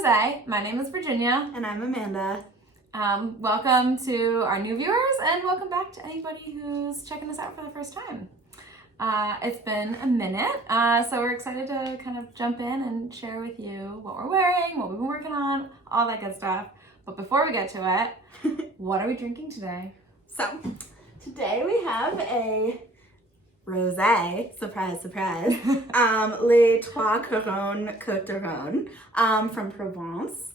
Rosé. My name is Virginia. And I'm Amanda. Welcome to our new viewers and welcome back to anybody who's checking us out for the first time. It's been a minute, so we're excited to kind of jump in and share with you what we're wearing, what we've been working on, all that good stuff. But before we get to it, what are we drinking today? So, today we have a rosé, surprise, surprise, Les Trois Couronnes Côte d'Aron from Provence.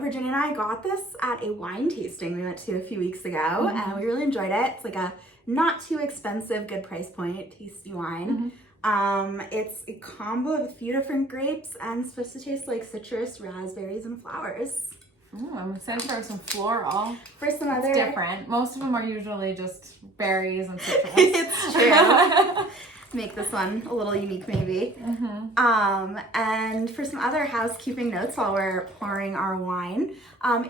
Virginia and I got this at a wine tasting we went to a few weeks ago, and we really enjoyed it. It's like a not too expensive, good price point, tasty wine. It's a combo of a few different grapes and it's supposed to taste like citrus, raspberries, and flowers. I'm excited for some floral. For some other... It's different. Most of them are usually just berries and citrus. It's true. Make this one a little unique maybe. And for some other housekeeping notes while we're pouring our wine,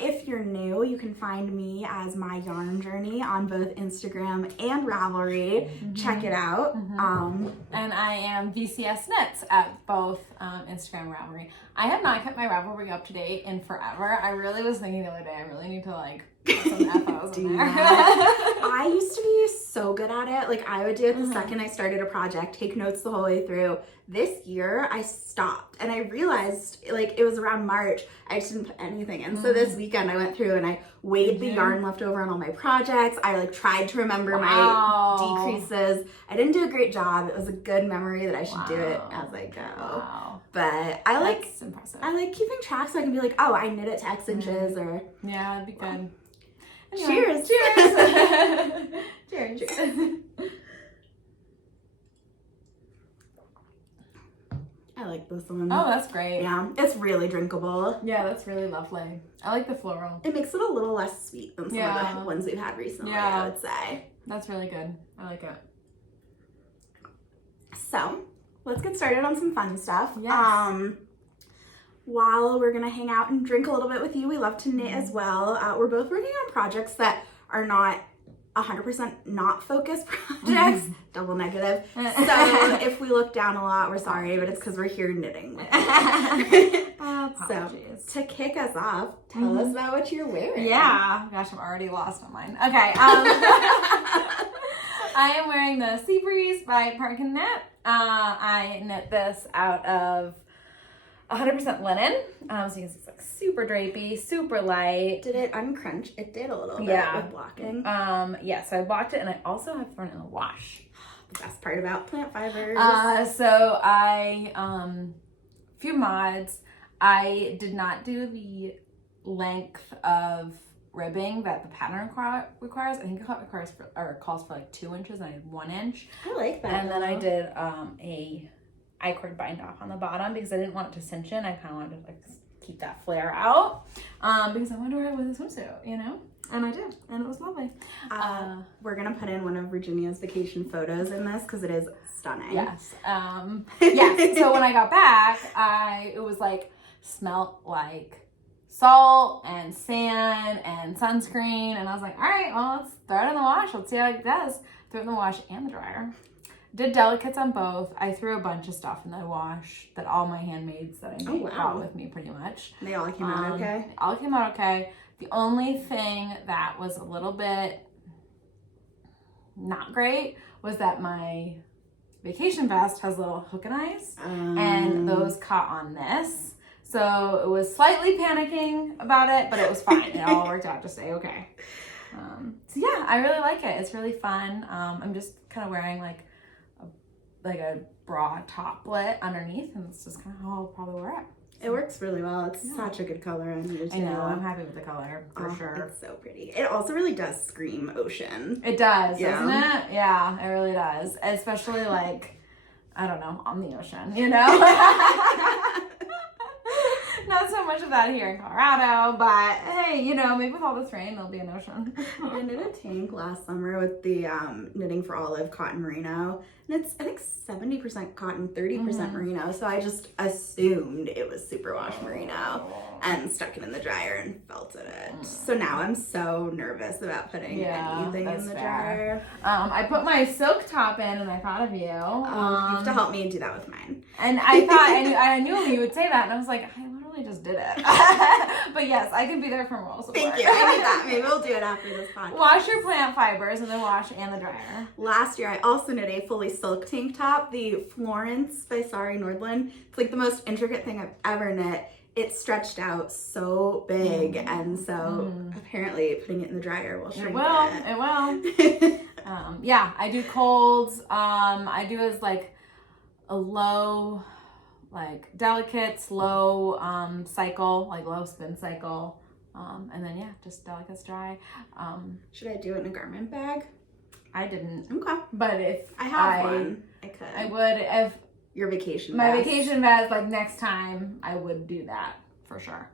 if you're new, you can find me as My Yarn Journey on both Instagram and Ravelry. Check it out. And I am VCS Knits at both Instagram and Ravelry. I have not kept my Ravelry up to date in forever. I really was thinking the other day, I really need to like put some FOs in there. I used to be so good at it. Like I would do it the second I started a project, take notes the whole way through. This year I stopped and I realized like it was around March, I just didn't put anything in. So this weekend I went through and I weighed the yarn left over on all my projects. I like tried to remember my decreases. I didn't do a great job. It was a good memory that I should do it as I go. But I like impressive. I like keeping track so I can be like, oh, I knit it to X inches or yeah, it'd be good. Anyway, cheers. Cheers. Cheers. I like this one. Oh, that's great. Yeah, it's really drinkable. Yeah, that's really lovely. I like the floral. It makes it a little less sweet than some of the ones we've had recently, I would say. That's really good. I like it. So, let's get started on some fun stuff. Yes. While we're gonna hang out and drink a little bit with you, we love to knit as well. We're both working on projects that are not 100% not focused projects, double negative. So if we look down a lot, we're sorry, but it's because we're here knitting with you. So to kick us off, tell us about what you're wearing. Yeah, gosh, I'm already lost on mine. Okay, I am wearing the Sea Breeze by Parkin Knit. I knit this out of 100% linen, so you can see it's like super drapey, super light. Did it uncrunch? It did a little bit with blocking. Yeah, so I blocked it and I also have thrown it in the wash. The best part about plant fibers. So I, few mods, I did not do the length of ribbing that the pattern requires. I think it calls for like 2 inches and I did 1 inch. I like that. And then I did a I-cord bind off on the bottom because I didn't want it to cinch in. I kind of wanted to like keep that flare out because I wanted to wear it with a swimsuit, you know? And I did, and it was lovely. We're gonna put in one of Virginia's vacation photos in this because it is stunning. Yes. Yes. So when I got back, it was like smelt like salt and sand and sunscreen, and I was like, all right, well, let's throw it in the wash. Let's see how it does. Throw it in the wash and the dryer. Did delicates on both. I threw a bunch of stuff in the wash that all my handmaids that I made brought with me pretty much. They all came out okay? All came out okay. The only thing that was a little bit not great was that my vacation vest has little hook and eyes and those caught on this. So it was slightly panicking about it, but it was fine. It all worked out to stay okay. So yeah, I really like it. It's really fun. I'm just kind of wearing like a bra toplet underneath, and it's just kind of how I'll probably wear it. It works really well. It's such a good color on you too. I know. I'm happy with the color for sure. It's so pretty. It also really does scream ocean. It does, doesn't it? Yeah, it really does. Especially like, I don't know, on the ocean, you know? Not so much of that here in Colorado, but hey, you know, maybe with all this rain, there'll be an ocean. I knit a tank last summer with the Knitting for Olive cotton merino, and it's I think 70% cotton, 30% merino. So I just assumed it was superwash merino and stuck it in the dryer and felted it. So now I'm so nervous about putting anything in the dryer. I put my silk top in, and I thought of you. You have to help me do that with mine. And I thought I knew you would say that, and I was like, I literally just did it. But yes, I can be there for moral support. Thank you. I need that. Maybe we'll do it after this podcast. Wash your plant fibers and then wash and the dryer. Last year, I also knit a fully silk tank top, the Florence by Sari Nordlund. It's like the most intricate thing I've ever knit. It stretched out so big, and so apparently putting it in the dryer will shrink it. It will. Yeah, I do colds. I do as like a low, like delicate, slow cycle, like low spin cycle. And then yeah, just delicates dry. Should I do it in a garment bag? I didn't. Okay. But if I have one, I could. I would if your vacation my vest. vacation vest, like next time I would do that for sure.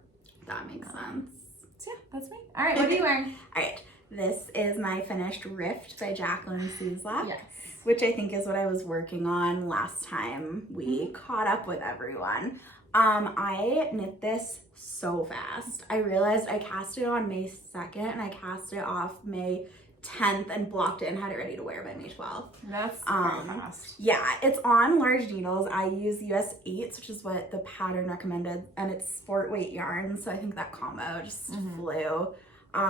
That makes sense. So yeah, that's me. All right, what are you wearing? All right, this is my finished Rift by Jacqueline Suslak. Yes. Which I think is what I was working on last time we caught up with everyone. I knit this so fast. I realized I cast it on May 2nd and I cast it off May 10th and blocked it and had it ready to wear by May 12th. That's very fast. Yeah, it's on large needles. I use US 8s, which is what the pattern recommended, and it's sport weight yarn, so I think that combo just flew.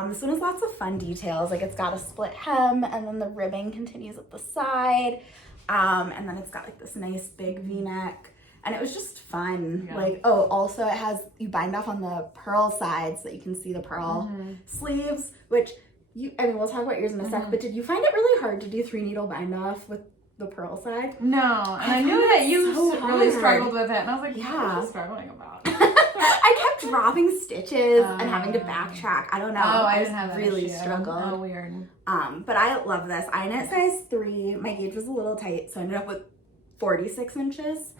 This one has lots of fun details. Like it's got a split hem and then the ribbing continues at the side. And then it's got like this nice big V-neck. And it was just fun. Yeah. Like, oh, also it has, you bind off on the pearl side so that you can see the pearl sleeves, which we'll talk about yours in a sec, but did you find it really hard to do 3-needle bind off with the pearl side? No, and I knew that you really struggled with it, and I was like, what are you struggling about? I kept dropping stitches and having to backtrack. I don't know. Oh, I didn't have that really issue. struggled. Oh, weird. But I love this. I knit size 3. My gauge was a little tight, so I ended up with 46 inches.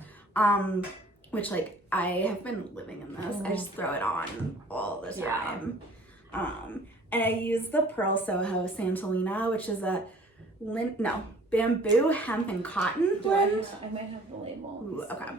Which like I have been living in this. I just throw it on all the time. And I use the Pearl Soho Santolina, which is a bamboo, hemp, and cotton blend. I might have the label. Ooh, okay.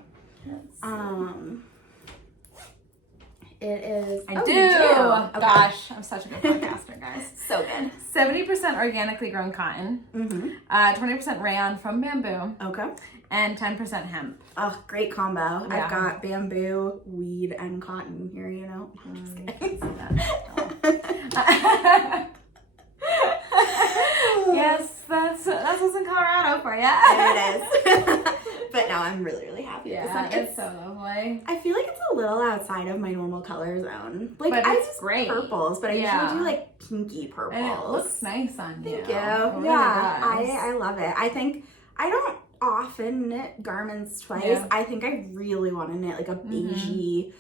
It is. I do. Okay. Gosh, I'm such a good podcaster, guys. So good. 70% organically grown cotton, 20% rayon from bamboo, Okay. and 10% hemp. Oh, great combo. Yeah. I've got bamboo, weed, and cotton here, you know. Just kidding. Yes, that's what's in Colorado for you. It is. But no, I'm really, really happy with this one. It's so lovely. I feel like it's a little outside of my normal color zone. Like, but I it's just great. Purples, but I usually do like pinky purples. And it looks nice on you. Thank you. It really Yeah, does. I love it. I think I don't often knit garments twice. Yeah. I think I really want to knit like a beigey,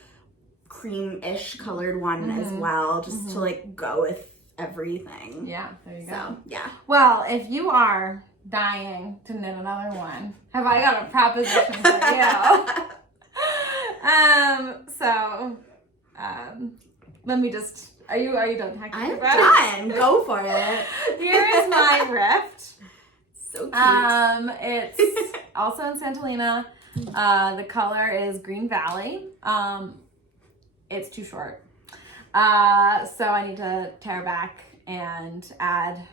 cream-ish colored one as well, just to like go with everything. Yeah, there you go. So, yeah. Well, if you are dying to knit another one, have I got a proposition for you? Let me just, are you done talking I'm about done. Go for it. Here is my Rift. So cute. It's also in Santolina. The color is Green Valley. It's too short. So I need to tear back and add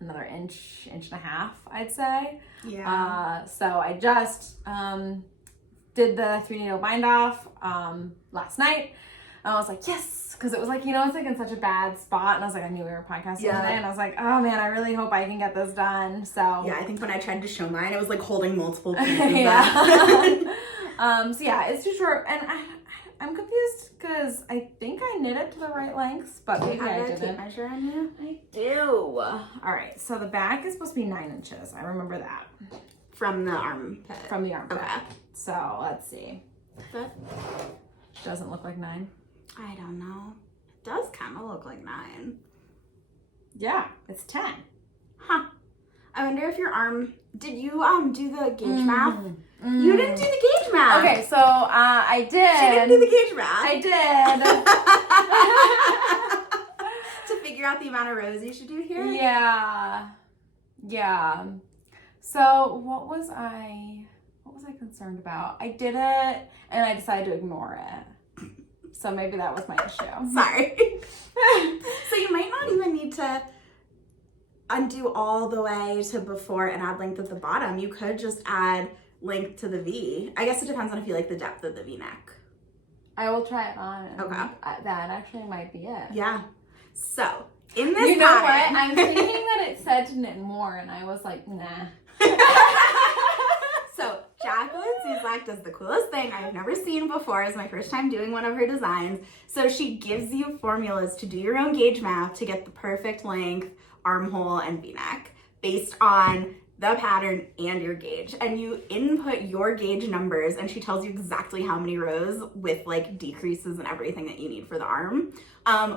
another inch and a half, I'd say. Yeah. So I just did the 3-needle bind off last night. And I was like, yes, because it was like, it's like in such a bad spot. And I was like, I knew we were podcasting today. And I was like, oh man, I really hope I can get this done. So yeah, I think when I tried to show mine, it was like holding multiple pieces. So yeah, it's too short. And I'm confused because I think I knit it to the right lengths, but maybe I didn't. Tape measure on you? I do. All right, so the back is supposed to be 9 inches. I remember that. From the armpit. From the armpit. Okay. So let's see. That doesn't look like 9. I don't know. It does kind of look like 9. Yeah, it's 10. Huh. I wonder if your arm. Did you do the gauge math? You didn't do the gauge math. Okay, so I did. She didn't do the gauge math. I did. To figure out the amount of rows you should do here? Yeah. So what was I concerned about? I did it and I decided to ignore it. So maybe that was my issue. Sorry. So you might not even need to undo all the way to before and add length at the bottom. You could just add length to the V. I guess it depends on if you like the depth of the V neck. I will try it on. And Okay. That actually might be it. Yeah. So, in this You know pattern, what? I'm thinking that it said to knit more, and I was like, nah. So, Jacqueline Zuzak does the coolest thing I've never seen before. It's my first time doing one of her designs. So she gives you formulas to do your own gauge map to get the perfect length, armhole, and v-neck based on the pattern and your gauge. And you input your gauge numbers, and she tells you exactly how many rows with like decreases and everything that you need for the arm,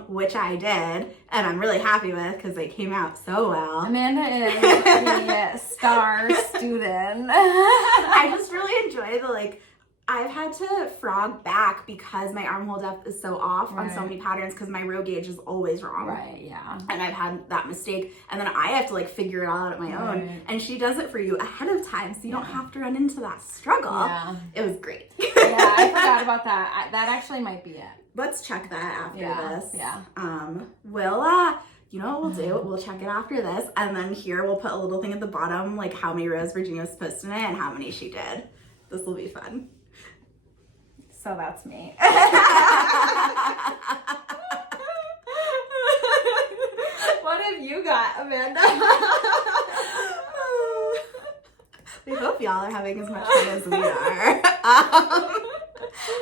which I did, and I'm really happy with because they came out so well. Amanda is the star student. I just really enjoy the like, I've had to frog back because my armhole depth is so off on so many patterns because my row gauge is always wrong. Right, yeah. And I've had that mistake, and then I have to like figure it all out on my own. And she does it for you ahead of time, so you don't have to run into that struggle. Yeah. It was great. Yeah, I forgot about that. That actually might be it. Let's check that after this. Yeah. We'll you know what we'll do? We'll check it after this, and then here we'll put a little thing at the bottom, like how many rows Virginia was supposed to knit and how many she did. This will be fun. So that's me. What have you got, Amanda? We hope y'all are having as much fun as we are.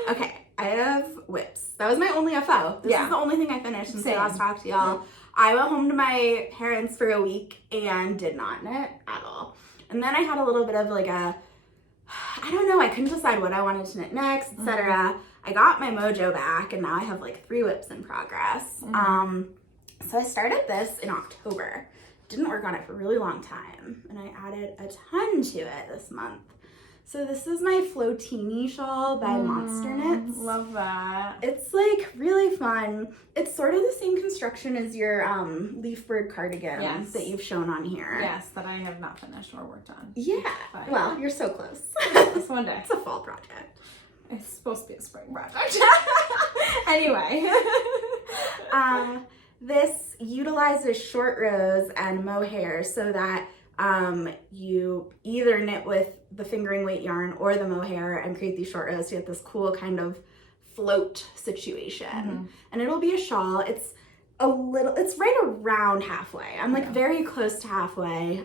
Okay, I have whips. That was my only FO. This is the only thing I finished since I last talked to y'all. I went home to my parents for a week and did not knit at all. And then I had a little bit of like I don't know, I couldn't decide what I wanted to knit next, etc. I got my mojo back, and now I have like 3 whips in progress. So I started this in October. Didn't work on it for a really long time, and I added a ton to it this month. So this is my Floatini shawl by Monster Knits. Love that. It's like really fun. It's sort of the same construction as your leaf bird cardigan that you've shown on here. Yes, that I have not finished or worked on. Yeah. But well, you're so close. This one day. It's a fall project. It's supposed to be a spring project. Anyway. This utilizes short rows and mohair so that you either knit with the fingering weight yarn or the mohair and create these short rows to get this cool kind of float situation. And it'll be a shawl. It's right around halfway. I'm like very close to halfway.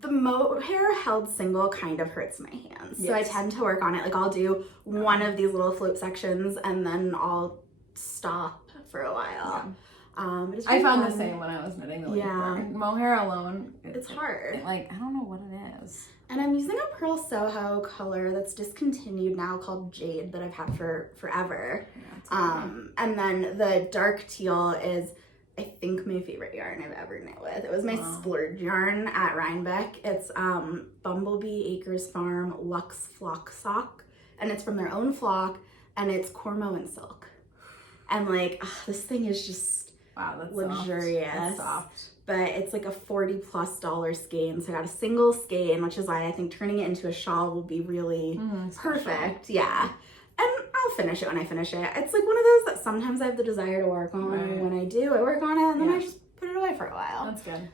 The mohair held single kind of hurts my hands. So I tend to work on it. Like I'll do one of these little float sections and then I'll stop for a while. I found the same when I was knitting the leaf bird. Mohair alone, it's hard. Like, I don't know what it is. And I'm using a Pearl Soho color that's discontinued now called Jade that I've had for forever. And then the dark teal is, I think, my favorite yarn I've ever knit with. It was my splurge yarn at Rhinebeck. It's Bumblebee Acres Farm Luxe Flock Sock, and it's from their own flock, and it's Cormo and silk. And like, this thing is just that's luxurious. That's soft. But it's like a $40+ skein. So I got a single skein, which is why I think turning it into a shawl will be really perfect. Yeah. And I'll finish it when I finish it. It's like one of those that sometimes I have the desire to work on. And when I do, I work on it, and then I just put it away for a while. That's good.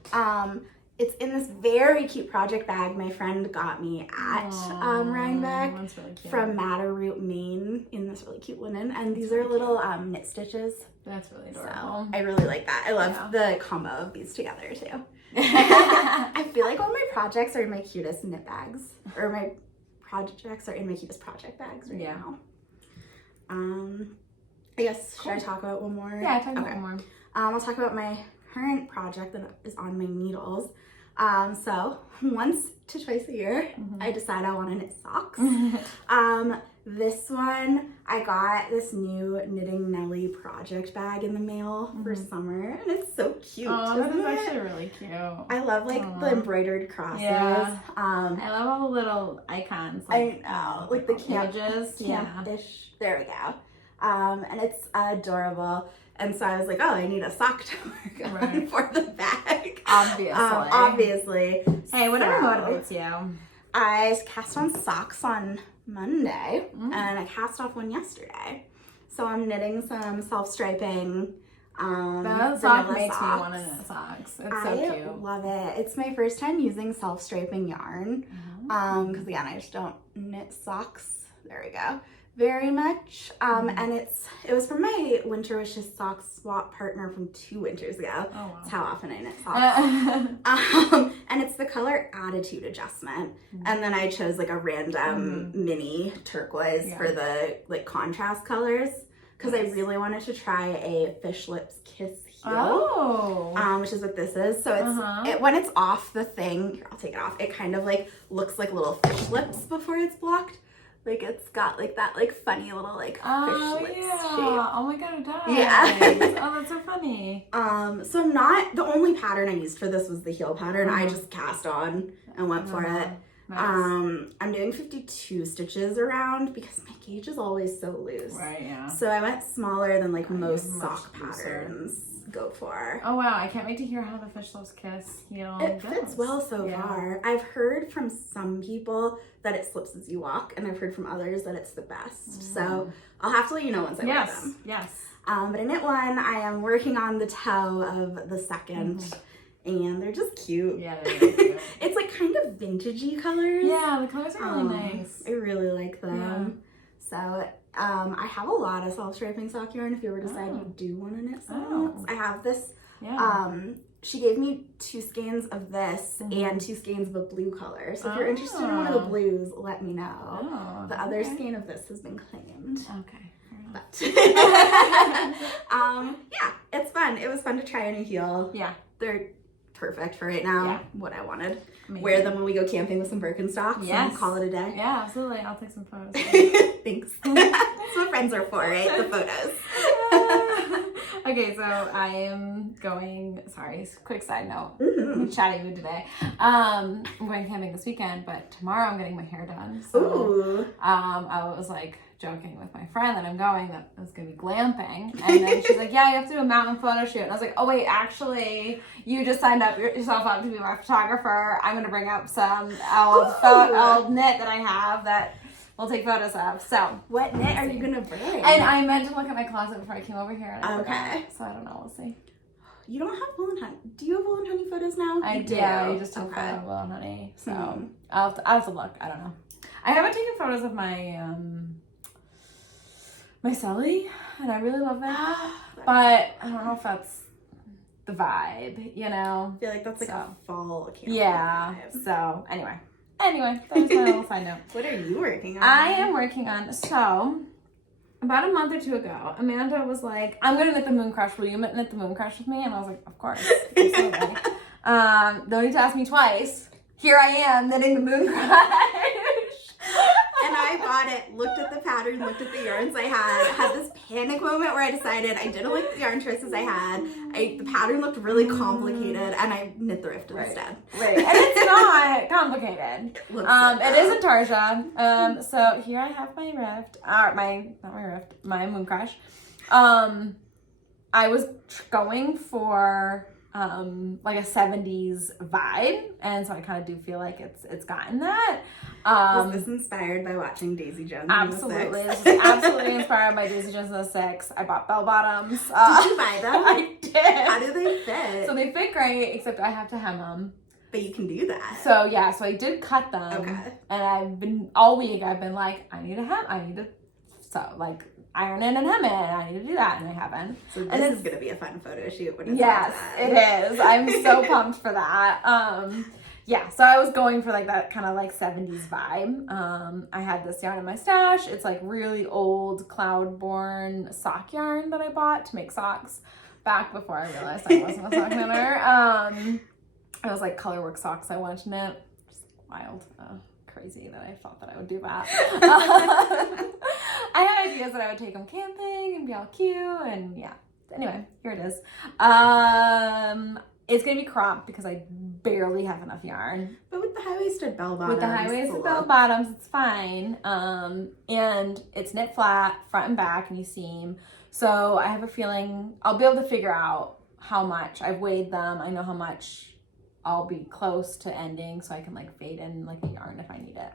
It's in this very cute project bag my friend got me at Rhinebeck Really from Matterroot, Maine, in this really cute linen. And these are little knit stitches. That's really adorable. So I really like that. I love the combo of these together too. I feel like all my projects are in my cutest knit bags, or my projects are in my cutest project bags right now. I guess, should I talk about one more? Yeah, talk about one more. I'll talk about my current project that is on my needles. So once to twice a year, I decide I want to knit socks. This one, I got this new Knitting Nelly project bag in the mail for summer, and it's so cute. Oh, that is actually really cute. I love like the embroidered crosses. Yeah. I love all the little icons. Like, I know, like the images. Camp-ish. There we go. And it's adorable. And so I was like, oh, I need a sock to work on for the bag. Obviously. Hey, whatever motivates you. I cast on socks on Monday, and I cast off one yesterday. So I'm knitting some self-striping. That sock makes me want to knit socks. It's so cute. I love it. It's my first time using self-striping yarn. Because again, I just don't knit socks. There we go. very much. And it was from my Winter Wishes sock swap partner from 2 winters ago. Oh, wow. That's how often I knit socks. And it's the color Attitude Adjustment. And then I chose like a random mini turquoise for the like contrast colors because I really wanted to try a Fish Lips Kiss heel, which is what this is. So it's when it's off the thing, here, I'll take it off. It kind of like looks like little fish lips before it's blocked. Like it's got like that like funny little like fish lips shape. Oh my god, it does. Yeah. Oh, that's so funny. So I'm not, the only pattern I used for this was the heel pattern. I just cast on and went for it. Nice. I'm doing 52 stitches around because my gauge is always so loose. Right, yeah. So I went smaller than like most much sock looser. patterns go for. Oh wow, I can't wait to hear how the Fish Lips Kiss heel It goes. fits well so far. I've heard from some people that it slips as you walk, and I've heard from others that it's the best. So I'll have to let you know once I wear them. Yes. But in knit one, I am working on the toe of the second, and they're just cute. Yeah, they're really cute. It's like kind of vintagey colors. Yeah, the colors are really nice. I really like them. So I have a lot of self-striping sock yarn if you ever decide you do want to knit socks. I have this. She gave me 2 skeins of this and 2 skeins of a blue color. So if you're interested in one of the blues, let me know. The other skein of this has been claimed. Okay. But yeah, it's fun. It was fun to try a new heel. Yeah. They're perfect for right now. What I wanted. Amazing. Wear them when we go camping with some Birkenstocks and call it a day. Yeah, absolutely. I'll take some photos. Thanks. That's what friends are for, right? The photos. Okay, so I am going, sorry, quick side note. I'm chatting with today. I'm going camping this weekend, but tomorrow I'm getting my hair done. So I was like joking with my friend that I'm going, that it was going to be glamping. And then she's like, yeah, you have to do a mountain photo shoot. And I was like, oh wait, actually, you just signed up yourself up to be my photographer. I'm going to bring up some old knit that I have that we'll take photos of. So what knit are you going to bring? And I meant to look at my closet before I came over here. And I forgot, so I don't know. We'll see. You don't have Wool and Honey. Do you have Wool and Honey photos now? I do. Yeah, you just took a photo of Wool and Honey. So I'll have to look. I don't know. I haven't taken photos of my my celly, and I really love it. But I don't know if that's the vibe, you know? I feel like that's like a fall camp vibe. So anyway, that was my little side note. What are you working on? I am working on, so about a month or 2 ago, Amanda was like, I'm going to knit the Moon Crush. Will you knit the Moon Crush with me? And I was like, of course. Absolutely. Don't need to ask me twice. Here I am knitting the Moon Crush. And I bought it, looked at the pattern, looked at the yarns I had this panic moment where I decided I didn't like the yarn choices I had. The pattern looked really complicated, and I knit the rift instead. Right, and it's not complicated. It is intarsia. So here I have my rift, my Moon Crush. I was going for like a 70s vibe, and so I kind of do feel like it's gotten that. Was this inspired by watching Daisy Jones? Absolutely. This is absolutely inspired by Daisy Jones in the 6. I bought bell bottoms. Did you buy them? I did. How do they fit? So they fit great, except I have to hem them. But you can do that. So yeah, so I did cut them. Okay. And I've been all week. I've been like, I need to hem. I need to iron it and hem it. I need to do that, and I haven't. So this is gonna be a fun photo shoot. When it's yes, it is. I'm so pumped for that. Yeah, so I was going for like that kind of like 70s vibe. I had this yarn in my stash. It's like really old Cloudborn sock yarn that I bought to make socks back before I realized I wasn't a sock knitter. It was like colorwork socks I wanted to knit. Just wild. Crazy that I thought that I would do that. I had ideas that I would take them camping and be all cute, and yeah. Anyway, here it is. It's gonna be cropped because I barely have enough yarn. But with the high-waisted bell bottoms. With the high-waisted bell bottoms, it's fine. And it's knit flat, front and back, and you seam. So I have a feeling I'll be able to figure out how much. I've weighed them. I know how much I'll be close to ending, so I can like fade in like the yarn if I need it.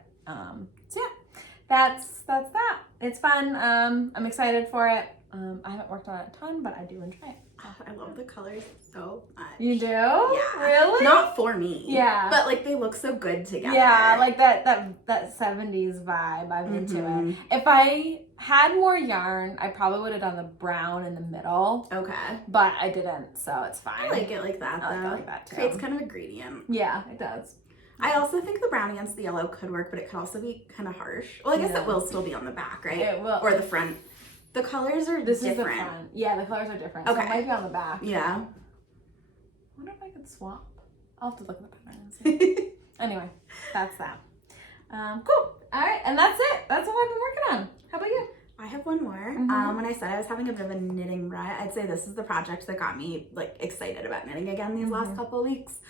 So yeah, that's that. It's fun. I'm excited for it. I haven't worked on it a ton, but I do enjoy it. Oh, I love the colors so much. You do? Yeah. Really? Not for me. Yeah. But like they look so good together. Yeah, like that 70s vibe. I'm into it. If I had more yarn, I probably would have done the brown in the middle. Okay. But I didn't, so it's fine. I like it like that, though. I like that, too. Creates kind of a gradient. Yeah, it does. I also think the brown against the yellow could work, but it could also be kind of harsh. Well, I guess it will still be on the back, right? It will. Or the front. The colors are different. Is the front. Yeah, the colors are different. Okay. So it might be on the back. Yeah. I wonder if I could swap. I'll have to look at the pattern and see. Anyway, that's that. Cool. All right, and that's it. That's all I've been working on. How about you? I have one more. When I said I was having a bit of a knitting rut, I'd say this is the project that got me like excited about knitting again these last couple of weeks.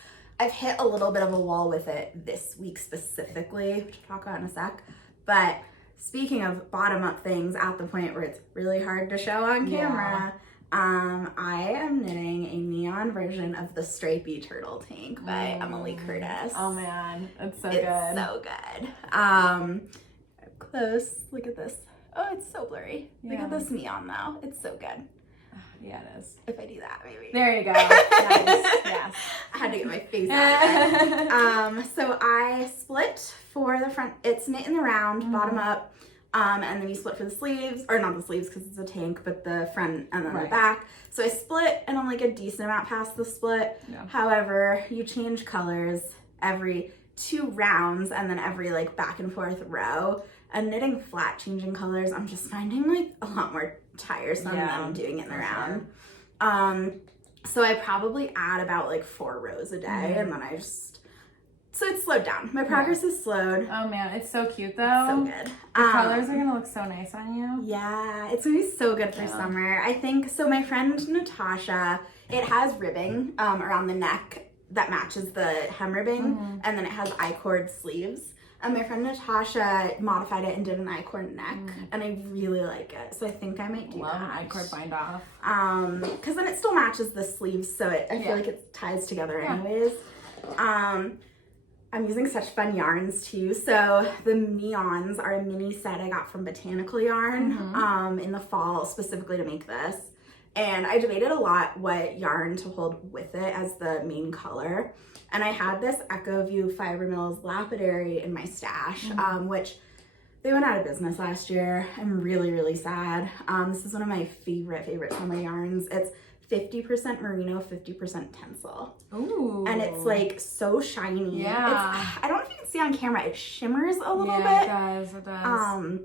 I've hit a little bit of a wall with it this week specifically, which I'll talk about in a sec. But speaking of bottom up things at the point where it's really hard to show on camera, I am knitting a neon version of the Stripey turtle tank by Emily Curtis. Oh man, it's so good. It's so good. Close, look at this. Oh, it's so blurry. Look at this neon though. It's so good. Yeah, it is. If I do that, maybe. There you go. Nice. Yes. I had to get my face out of it. So I split for the front. It's knit in the round, bottom up. And then you split for the sleeves, or not the sleeves because it's a tank, but the front and then the back. So I split and I'm like a decent amount past the split. Yeah. However, you change colors every 2 rounds and then every like back and forth row. And knitting flat changing colors, I'm just finding like a lot more tiresome than doing it in the round. So I probably add about like 4 rows a day and then I just, so it's slowed down. My progress is slowed. Oh man, it's so cute though. So good. The colors are gonna look so nice on you. Yeah, it's gonna be so good for summer. I think, so my friend Natasha, it has ribbing around the neck that matches the hem ribbing and then it has I-cord sleeves. And my friend Natasha modified it and did an I-cord neck, and I really like it. So I think I might do that. Love an I-cord bind off. Because then it still matches the sleeves, so I feel like it ties together anyways. I'm using such fun yarns too. So the neons are a mini set I got from Botanical Yarn in the fall specifically to make this. And I debated a lot what yarn to hold with it as the main color. And I had this Echo View Fiber Mills Lapidary in my stash, which they went out of business last year. I'm really, really sad. This is one of my favorite summer yarns. It's 50% merino, 50% tencel. Ooh. And it's like so shiny. Yeah. I don't know if you can see on camera, it shimmers a little bit. Yeah, it does.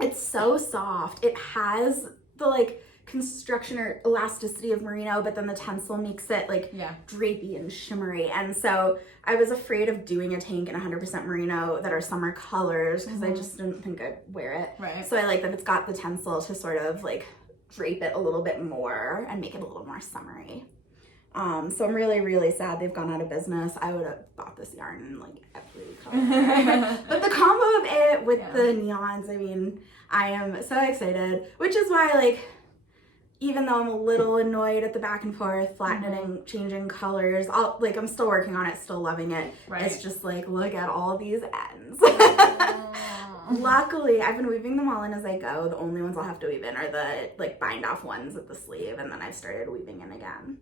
It's so soft. It has the like construction or elasticity of merino, but then the tencel makes it like drapey and shimmery. And so I was afraid of doing a tank in 100% merino that are summer colors because I just didn't think I'd wear it. Right. So I like that it's got the tencel to sort of like drape it a little bit more and make it a little more summery. So I'm really, really sad they've gone out of business. I would have bought this yarn in like every color. But the combo of it with the neons, I mean, I am so excited, which is why like, even though I'm a little annoyed at the back and forth, flat knitting, changing colors, I'm still working on it, still loving it. Right. It's just like, look at all these ends. Luckily, I've been weaving them all in as I go. The only ones I'll have to weave in are the like bind off ones at the sleeve, and then I've started weaving in again.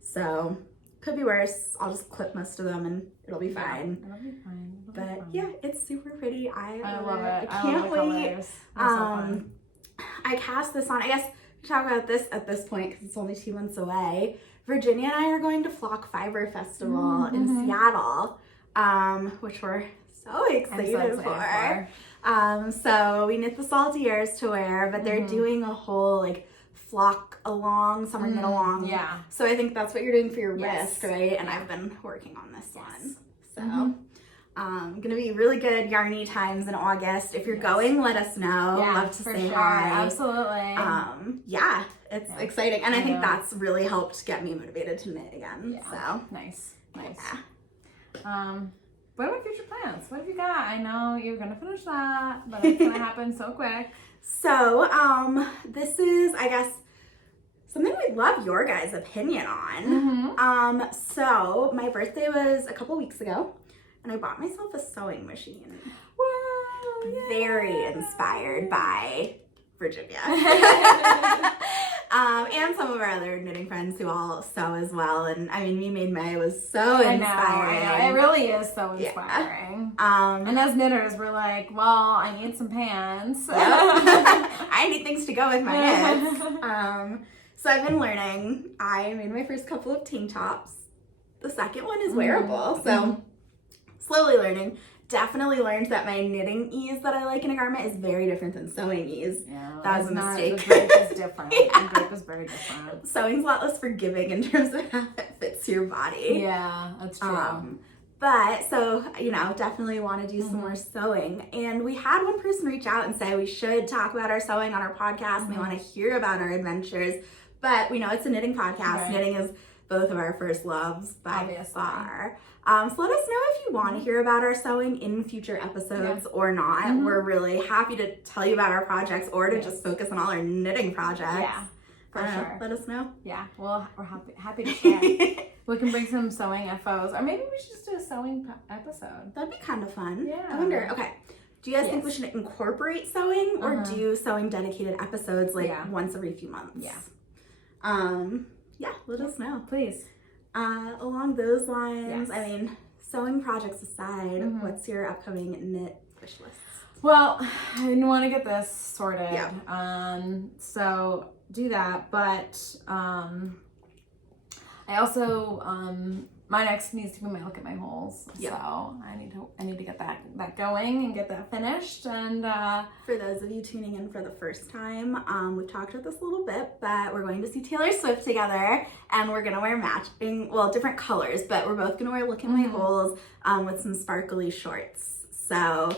So, could be worse. I'll just clip most of them and it'll be fine. It'll be fine. Yeah, it's super pretty. I love it. I can't wait. So fun. I cast this on, I guess, talk about this at this point because it's only 2 months away. Virginia and I are going to Flock Fiber Festival in Seattle, which we're so excited for. So we knit the Salty Ears to wear, but they're doing a whole like flock along, summer knit along. Yeah. So I think that's what you're doing for your wrist, right? And I've been working on this one. So gonna be really good yarny times in August. If you're going, let us know. Love to say hi. Absolutely. Yeah, it's exciting. And I think that's really helped get me motivated to knit again. Yeah. So nice. What about future plans? What have you got? I know you're gonna finish that, but it's gonna happen so quick. So, this is, I guess, something we'd love your guys' opinion on. So my birthday was a couple weeks ago, and I bought myself a sewing machine. Whoa! Very inspired by Virginia. And some of our other knitting friends who all sew as well. And I mean, Me Made May was so inspiring. I know. It really is so inspiring. And as knitters, we're like, well, I need some pants. Yep. I need things to go with my knits. So I've been learning. I made my first couple of tank tops. The second one is wearable. So slowly learning. Definitely learned that my knitting ease that I like in a garment is very different than sewing ease. Yeah, that was a mistake. The drape is different. The drape is very different. Sewing's a lot less forgiving in terms of how it fits your body. Yeah, that's true. But so, definitely want to do some more sewing. And we had one person reach out and say we should talk about our sewing on our podcast and they want to hear about our adventures. But we know it's a knitting podcast. Right. Knitting is both of our first loves by far. So let us know if you want to hear about our sewing in future episodes or not. We're really happy to tell you about our projects or to just focus on all our knitting projects. Yeah, for sure. Let us know. Yeah, well, we're happy to share. We can bring some sewing FOs, or maybe we should just do a sewing episode. That'd be kind of fun. Yeah. I wonder, okay. Do you guys think we should incorporate sewing or do sewing dedicated episodes once every few months? Yeah, let us know. Please. Along those lines, I mean, sewing projects aside, what's your upcoming knit wish list? Well, I want to get this sorted. Yeah. So do that, but I also my next needs to be my look at my holes. Yep. So I need to get that going and get that finished. And for those of you tuning in for the first time, we've talked about this a little bit, but we're going to see Taylor Swift together, and we're gonna wear matching, different colors, but we're both gonna wear look at my holes with some sparkly shorts. So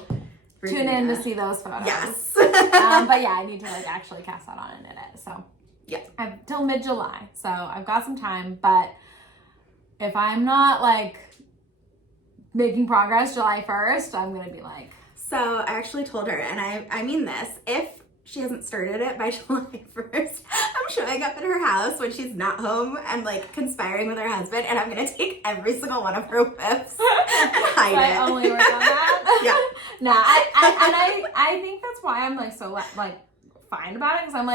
tune in to see those photos. Yes. But yeah, I need to actually cast that on and knit it. So yeah, I've till mid-July, so I've got some time, but if I'm not making progress July 1st, I'm gonna be like. So I actually told her, and I mean this, if she hasn't started it by July 1st, I'm showing up at her house when she's not home and conspiring with her husband, and I'm gonna take every single one of her whips and hide it. I only work on that. Yeah. Nah, I think that's why I'm so fine about it, because I'm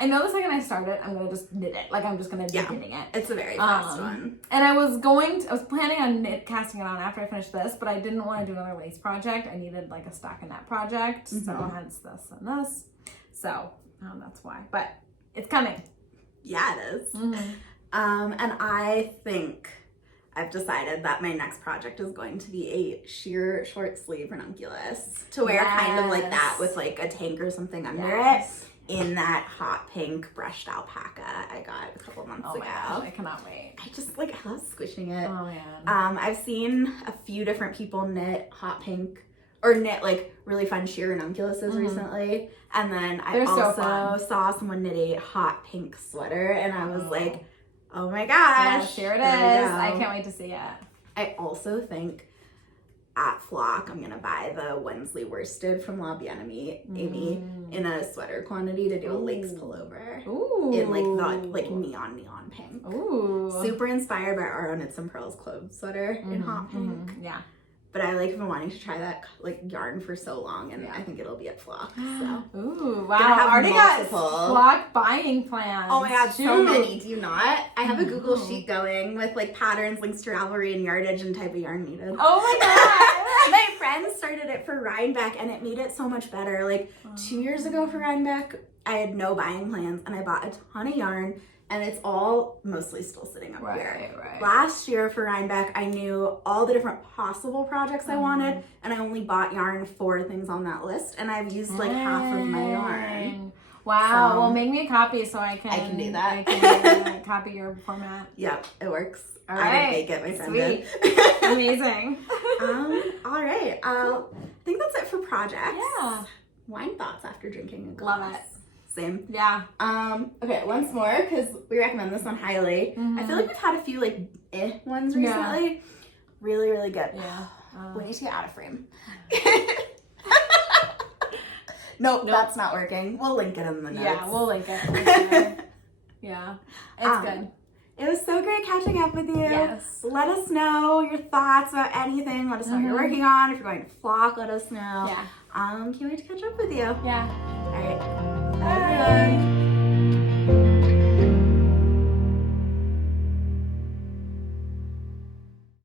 I know the second I start it, I'm gonna just knit it. I'm just gonna be knitting it. It's a very fast one. And I was planning on casting it on after I finished this, but I didn't want to do another lace project. I needed a stockinette project, so hence this and this. So that's why. But it's coming. Yeah, it is. And I think I've decided that my next project is going to be a sheer short sleeve ranunculus to wear kind of like that with a tank or something under it. In that hot pink brushed alpaca I got a couple months ago. Oh my gosh, I cannot wait. I just I love squishing it. Oh man. I've seen a few different people knit hot pink or knit really fun sheer ranunculuses recently. And then I also saw someone knit a hot pink sweater and I was oh my gosh. Here it is. I can't wait to see it. I also think at Flock, I'm gonna buy the Wensley worsted from La Bien-Aimée Amy in a sweater quantity to do a lace pullover. Ooh. In the neon pink. Ooh. Super inspired by our own Knits and Purls clove sweater in hot pink. Yeah. But I have been wanting to try that yarn for so long, and I think it'll be at Flock. So. Ooh, wow! I already got Flock buying plans. Oh my god, so many! Do you not? I have a Google sheet going with patterns, links to Ravelry, and yardage and type of yarn needed. Oh my god! My friend started it for Rhinebeck, and it made it so much better. 2 years ago for Rhinebeck, I had no buying plans, and I bought a ton of yarn. And it's all mostly still sitting up here. Right. Last year for Rhinebeck, I knew all the different possible projects I wanted, and I only bought yarn for things on that list, and I've used half of my yarn. Wow. So, well, make me a copy so I can do that. I can copy your format. Yep, it works. All I didn't make it, my friend did. Amazing. All right. I think that's it for projects. Yeah. Wine thoughts after drinking a glass. Love it. Same. Yeah. Okay, once more, because we recommend this one highly. I feel like we've had a few ones recently. Yeah. Really, really good. Yeah. We need to get out of frame. Nope, that's not working. We'll link it in the notes. Yeah, we'll link it. Yeah. It's good. It was so great catching up with you. Yes. Let us know your thoughts about anything. Let us know what you're working on. If you're going to Flock, let us know. Yeah. Can't wait to catch up with you. Yeah. All right. Bye.